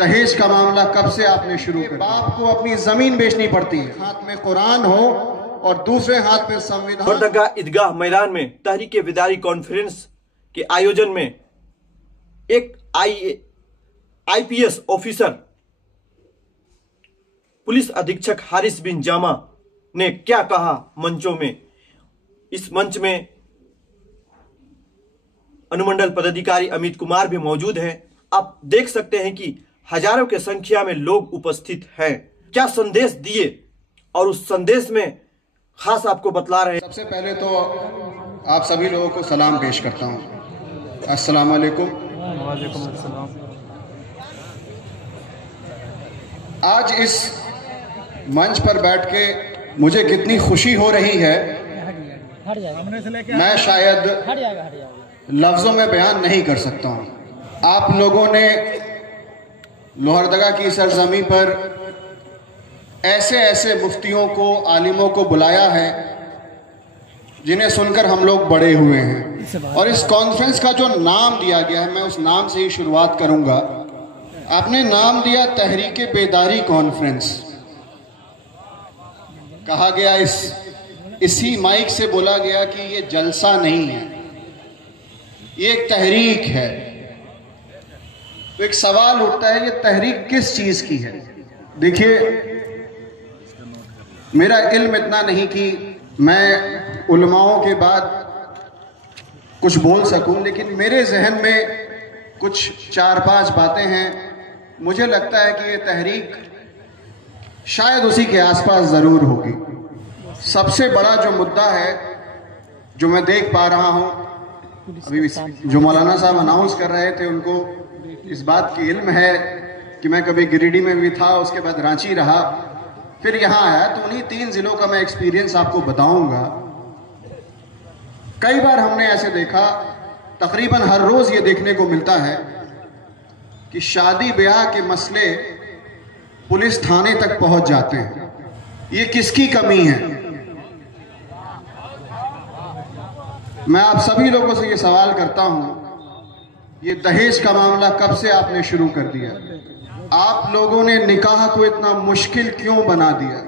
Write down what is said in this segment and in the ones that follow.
दहेज का मामला कब से आपने शुरू किया? बाप को अपनी जमीन बेचनी पड़ती है, हाथ में कुरान हो और दूसरे हाथ में संविधान। लोहरदगा ईदगाह मैदान में तहरीक विदारी कॉन्फ्रेंस के आयोजन में एक IPS ऑफिसर पुलिस अधीक्षक हारिस बिन जामा ने क्या कहा मंचों में। इस मंच में अनुमंडल पदाधिकारी अमित कुमार भी मौजूद हैं। आप देख सकते हैं कि हजारों के संख्या में लोग उपस्थित हैं। क्या संदेश दिए और उस संदेश में खास आपको बतला रहे हैं। सबसे पहले तो आप सभी लोगों को सलाम पेश करता हूं। अस्सलाम वालेकुम। वालेकुम अस्सलाम। आज इस मंच पर बैठ के मुझे कितनी खुशी हो रही है, मैं शायद लफ्जों में बयान नहीं कर सकता हूं। आप लोगों ने लोहरदगा की सरजमी पर ऐसे ऐसे मुफ्तियों को, आलिमों को बुलाया है जिन्हें सुनकर हम लोग बड़े हुए हैं। और इस कॉन्फ्रेंस का जो नाम दिया गया है, मैं उस नाम से ही शुरुआत करूंगा। आपने नाम दिया तहरीक बेदारी कॉन्फ्रेंस। कहा गया, इसी माइक से बोला गया कि ये जलसा नहीं है, ये एक तहरीक है। तो एक सवाल उठता है, ये तहरीक किस चीज की है? देखिए, मेरा इल्म इतना नहीं कि मैं उलमाओं के बाद कुछ बोल सकूं, लेकिन मेरे जहन में कुछ 4-5 बातें हैं। मुझे लगता है कि ये तहरीक शायद उसी के आसपास जरूर होगी। सबसे बड़ा जो मुद्दा है जो मैं देख पा रहा हूं, अभी जो मौलाना साहब अनाउंस कर रहे थे, उनको इस बात की इल्म है कि मैं कभी गिरिडीह में भी था, उसके बाद रांची रहा, फिर यहां आया, तो उन्हीं 3 जिलों का मैं एक्सपीरियंस आपको बताऊंगा। कई बार हमने ऐसे देखा, तकरीबन हर रोज ये देखने को मिलता है कि शादी ब्याह के मसले पुलिस थाने तक पहुंच जाते हैं। ये किसकी कमी है? मैं आप सभी लोगों से ये सवाल करता हूं, ये दहेज का मामला कब से आपने शुरू कर दिया? आप लोगों ने निकाह को इतना मुश्किल क्यों बना दिया?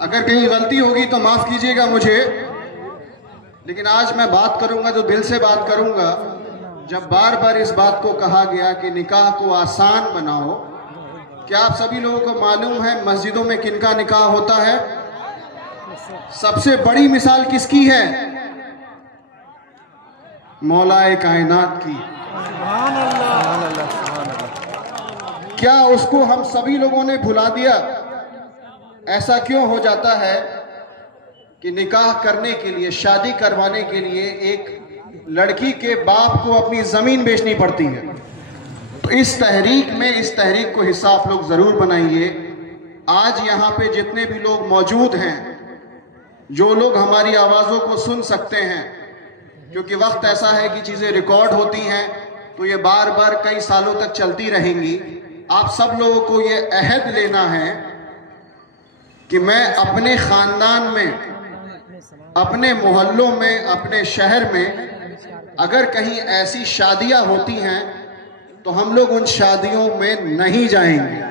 अगर कहीं गलती होगी तो माफ कीजिएगा मुझे, लेकिन आज मैं बात करूंगा तो दिल से बात करूंगा। जब बार बार इस बात को कहा गया कि निकाह को आसान बनाओ, क्या आप सभी लोगों को मालूम है मस्जिदों में किनका निकाह होता है? सबसे बड़ी मिसाल किसकी है? मौलाए कायनात की। क्या उसको हम सभी लोगों ने भुला दिया? ऐसा क्यों हो जाता है कि निकाह करने के लिए, शादी करवाने के लिए एक लड़की के बाप को अपनी जमीन बेचनी पड़ती है? तो इस तहरीक में, इस तहरीक को हिस्सा आप लोग जरूर बनाइए। आज यहाँ पे जितने भी लोग मौजूद हैं, जो लोग हमारी आवाजों को सुन सकते हैं, क्योंकि वक्त ऐसा है कि चीजें रिकॉर्ड होती हैं, तो ये बार बार कई सालों तक चलती रहेंगी। आप सब लोगों को ये अहद लेना है कि मैं अपने खानदान में, अपने मोहल्लों में, अपने शहर में अगर कहीं ऐसी शादियां होती हैं तो हम लोग उन शादियों में नहीं जाएंगे।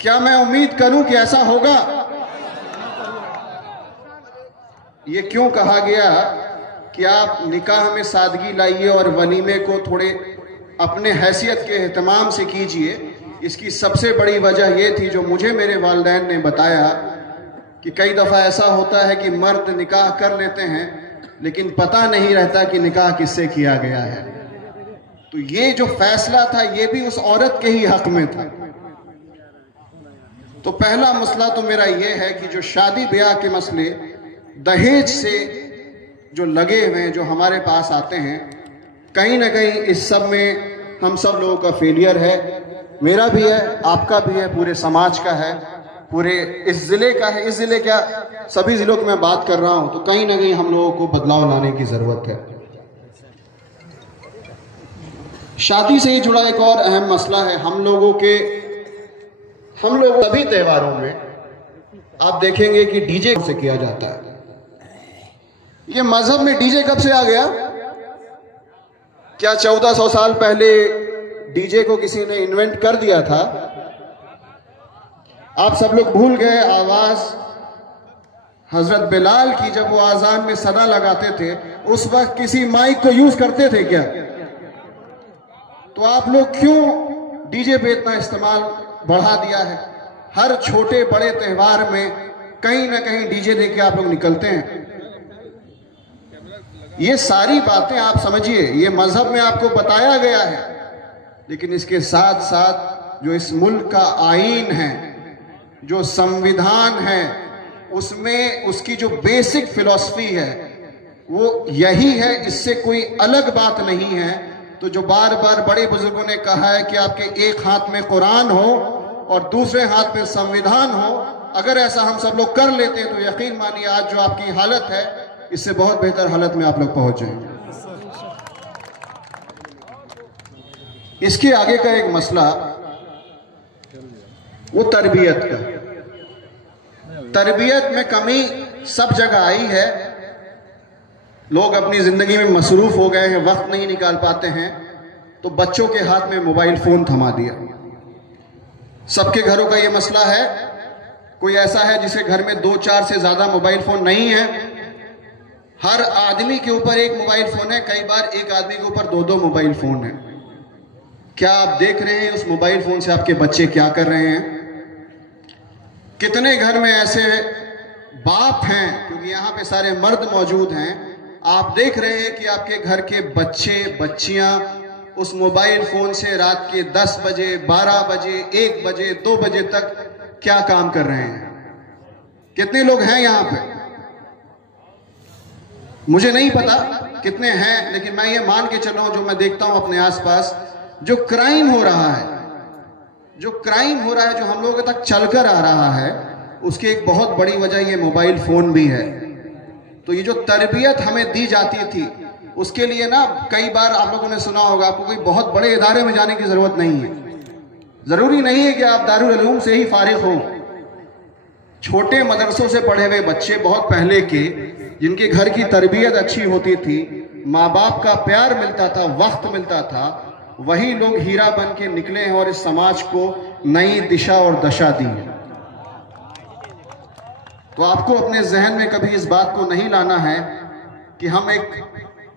क्या मैं उम्मीद करूं कि ऐसा होगा? ये क्यों कहा गया कि आप निकाह में सादगी लाइए और वलीमे को थोड़े अपने हैसियत के एहतमाम से कीजिए? इसकी सबसे बड़ी वजह यह थी, जो मुझे मेरे वालिदैन ने बताया, कि कई दफ़ा ऐसा होता है कि मर्द निकाह कर लेते हैं लेकिन पता नहीं रहता कि निकाह किससे किया गया है। तो ये जो फैसला था, ये भी उस औरत के ही हक में था। तो पहला मसला तो मेरा ये है कि जो शादी ब्याह के मसले दहेज से जो लगे हुए हैं, जो हमारे पास आते हैं, कहीं ना कहीं इस सब में हम सब लोगों का फेलियर है। मेरा भी है, आपका भी है, पूरे समाज का है, पूरे इस जिले का है। इस जिले क्या, सभी जिलों की मैं बात कर रहा हूं। तो कहीं ना कहीं हम लोगों को बदलाव लाने की जरूरत है। शादी से ही जुड़ा एक और अहम मसला है। हम लोग सभी त्योहारों में आप देखेंगे कि डीजे से किया जाता है। ये मजहब में डीजे कब से आ गया? क्या 1400 साल पहले डीजे को किसी ने इन्वेंट कर दिया था? आप सब लोग भूल गए आवाज हजरत बिलाल की, जब वो आजान में सदा लगाते थे उस वक्त किसी माइक को यूज करते थे क्या? तो आप लोग क्यों डीजे पे इतना इस्तेमाल बढ़ा दिया है? हर छोटे बड़े त्योहार में कहीं ना कहीं डीजे लेके आप लोग निकलते हैं। ये सारी बातें आप समझिए, ये मजहब में आपको बताया गया है, लेकिन इसके साथ साथ जो इस मुल्क का आईन है, जो संविधान है, उसमें उसकी जो बेसिक फिलॉसफी है वो यही है, इससे कोई अलग बात नहीं है। तो जो बार बार बड़े बुजुर्गों ने कहा है कि आपके एक हाथ में कुरान हो और दूसरे हाथ में संविधान हो, अगर ऐसा हम सब लोग कर लेते हैं तो यकीन मानिए आज जो आपकी हालत है इससे बहुत बेहतर हालत में आप लोग पहुंच जाएंगे। इसके आगे का एक मसला वो तरबियत का। तरबियत में कमी सब जगह आई है। लोग अपनी जिंदगी में मसरूफ हो गए हैं, वक्त नहीं निकाल पाते हैं, तो बच्चों के हाथ में मोबाइल फोन थमा दिया। सबके घरों का यह मसला है। कोई ऐसा है जिसे घर में 2-4 से ज्यादा मोबाइल फोन नहीं है? हर आदमी के ऊपर एक मोबाइल फोन है, कई बार एक आदमी के ऊपर 2-2 मोबाइल फोन है। क्या आप देख रहे हैं उस मोबाइल फोन से आपके बच्चे क्या कर रहे हैं? कितने घर में ऐसे बाप हैं, क्योंकि यहां पे सारे मर्द मौजूद हैं, आप देख रहे हैं कि आपके घर के बच्चे बच्चियां उस मोबाइल फोन से रात के 10 बजे 12 बजे 1 बजे 2 बजे तक क्या काम कर रहे हैं? कितने लोग हैं यहां पे? मुझे नहीं पता कितने हैं, लेकिन मैं ये मान के चल रहा हूं, जो मैं देखता हूं अपने आसपास, जो क्राइम हो रहा है, जो हम लोगों तक चलकर आ रहा है, उसकी एक बहुत बड़ी वजह ये मोबाइल फोन भी है। तो ये जो तरबियत हमें दी जाती थी, उसके लिए ना कई बार आप लोगों ने सुना होगा, आपको कोई बहुत बड़े इदारे में जाने की जरूरत नहीं है। जरूरी नहीं है कि आप दारुल उलूम से ही फारिग हो। छोटे मदरसों से पढ़े हुए बच्चे बहुत पहले के, जिनके घर की तरबियत अच्छी होती थी, माँ बाप का प्यार मिलता था, वक्त मिलता था, वही लोग हीरा बन के निकले हैं और इस समाज को नई दिशा और दशा दी है। तो आपको अपने जहन में कभी इस बात को नहीं लाना है कि हम एक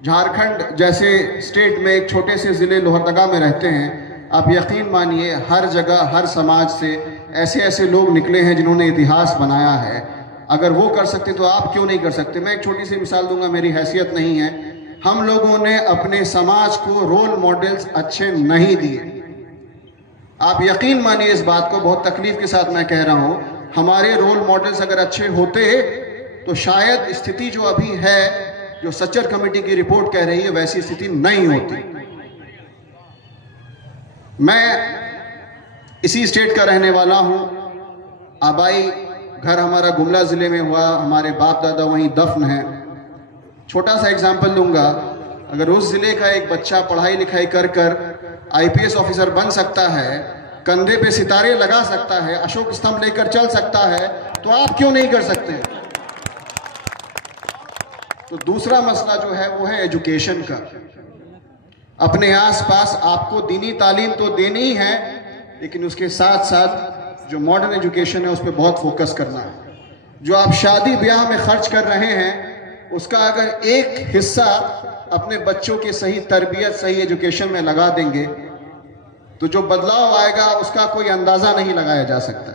झारखंड जैसे स्टेट में एक छोटे से जिले लोहरदगा में रहते हैं। आप यकीन मानिए हर जगह हर समाज से ऐसे ऐसे लोग निकले हैं जिन्होंने इतिहास बनाया है। अगर वो कर सकते तो आप क्यों नहीं कर सकते? मैं एक छोटी सी मिसाल दूंगा, मेरी हैसियत नहीं है। हम लोगों ने अपने समाज को रोल मॉडल्स अच्छे नहीं दिए। आप यकीन मानिए इस बात को, बहुत तकलीफ के साथ मैं कह रहा हूं, हमारे रोल मॉडल्स अगर अच्छे होते तो शायद स्थिति जो अभी है, जो सच्चर कमेटी की रिपोर्ट कह रही है, वैसी स्थिति नहीं होती। मैं इसी स्टेट का रहने वाला हूं। आबाई घर हमारा गुमला जिले में हुआ, हमारे बाप दादा वहीं दफन है। छोटा सा एग्जाम्पल दूंगा, अगर उस जिले का एक बच्चा पढ़ाई लिखाई कर कर IPS ऑफिसर बन सकता है, कंधे पे सितारे लगा सकता है, अशोक स्तंभ लेकर चल सकता है, तो आप क्यों नहीं कर सकते? तो दूसरा मसला जो है वो है एजुकेशन का। अपने आसपास आपको दीनी तालीम तो देनी ही है, लेकिन उसके साथ साथ जो मॉडर्न एजुकेशन है उस पर बहुत फोकस करना है। जो आप शादी ब्याह में खर्च कर रहे हैं, उसका अगर एक हिस्सा अपने बच्चों की सही तरबियत सही एजुकेशन में लगा देंगे तो जो बदलाव आएगा उसका कोई अंदाजा नहीं लगाया जा सकता।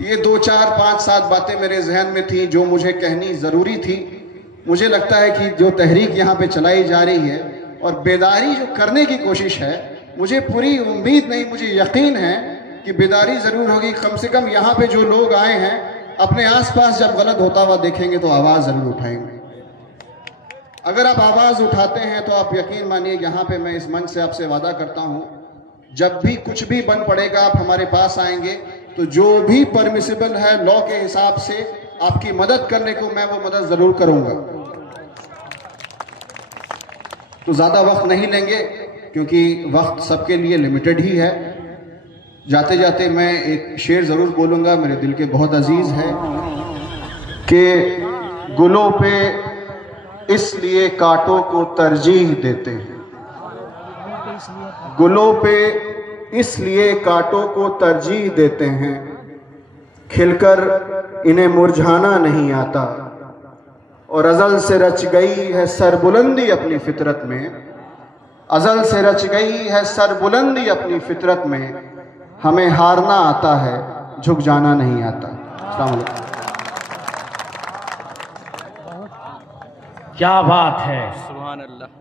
ये 2, 4, 5, 7 बातें मेरे जहन में थी जो मुझे कहनी जरूरी थी। मुझे लगता है कि जो तहरीक यहाँ पे चलाई जा रही है और बेदारी जो करने की कोशिश है, मुझे पूरी उम्मीद नहीं, मुझे यकीन है कि बेदारी जरूर होगी। कम से कम यहाँ पे जो लोग आए हैं, अपने आसपास जब गलत होता हुआ देखेंगे तो आवाज जरूर उठाएंगे। अगर आप आवाज उठाते हैं तो आप यकीन मानिए, यहाँ पे मैं इस मंच से आपसे वादा करता हूँ, जब भी कुछ भी बन पड़ेगा आप हमारे पास आएंगे तो जो भी परमिसिबल है लॉ के हिसाब से आपकी मदद करने को मैं वो मदद जरूर करूंगा। तो ज्यादा वक्त नहीं लेंगे क्योंकि वक्त सबके लिए लिमिटेड ही है। जाते जाते मैं एक शेर जरूर बोलूंगा, मेरे दिल के बहुत अजीज है, कि गुलों पे इसलिए कांटों को तरजीह देते हैं, गुलों पे इसलिए कांटों को तरजीह देते हैं, खिलकर इन्हें मुरझाना नहीं आता। और अज़ल से रच गई है सरबुलंदी अपनी फितरत में, अज़ल से रच गई है सरबुलंदी अपनी फितरत में, हमें हारना आता है, झुक जाना नहीं आता। अस्सलाम वालेकुम। क्या बात है। सुभान अल्लाह।